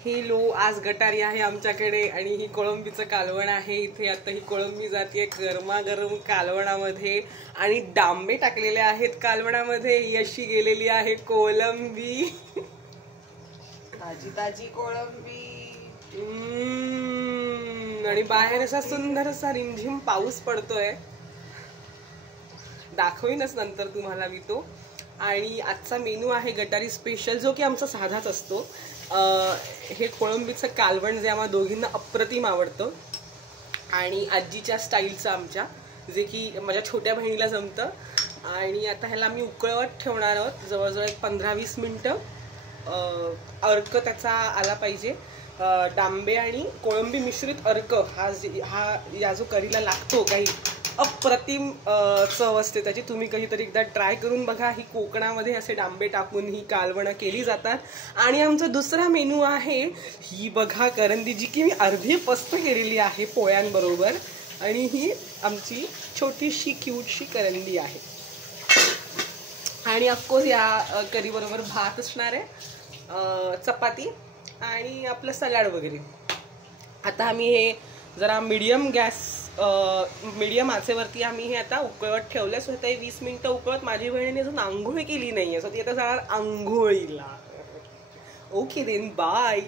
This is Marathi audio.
हेलो, आज गटारी आहे आमच्याकडे आणि ही कोळंबीचं कालवण आहे इथे। आता ही कोळंबी जाते गरमागरम कालवणामध्ये आणि डांबे टाकलेले आहेत कालवणामध्ये। ही अशी गेलेली आहे कोळंबी, ताजी ताजी कोळंबी। आणि बाहेर असा सुंदर असा रिमझिम पाऊस पडतोय, दाखवीनच नंतर तुम्हाला मी तो। आणि आजचा मेनू आहे गटारी स्पेशल, जो की आमचा साधाच असतो। हे कोळंबीचं कालवण जे आम्हा दोघींना अप्रतिम आवडतं आणि आजीच्या स्टाईलचं आमच्या, जे की माझ्या छोट्या बहिणीला जमतं। आणि आता ह्याला आम्ही उकळवत ठेवणार आहोत जवळजवळ 15-20 मिनिटं। अर्क त्याचा आला पाहिजे। डांबे आणि कोळंबी मिश्रित अर्क हा या जो करीला लागतो, काही अप्रतिम चव असते त्याची। तुम्ही कधीतरी एकदा ट्राय करून बघा। ही कोकणामध्ये असे डांबे टाकून ही कालवणं केली जातात। आणि आमचा दुसरा मेनू आहे ही बघा करंदी, जी की मी अर्धी पस्त केलेली आहे पोळ्यांबरोबर। आणि ही आमची छोटीशी क्यूटशी करंदी आहे। आणि ऑफकोर्स या करी बरोबर भात असणार आहे, चपाती आणि आपलं सलाड वगैरे। आता आम्ही हे जरा मीडियम आचेवरती आम्ही हे आता उकळवत ठेवलंय। सो ते 20 मिनिटं उकळत। माझी बहिणीने अजून आंघोळ केली नाहीये, सो ती आता जाणार आंघोळीला। Okay then, bye.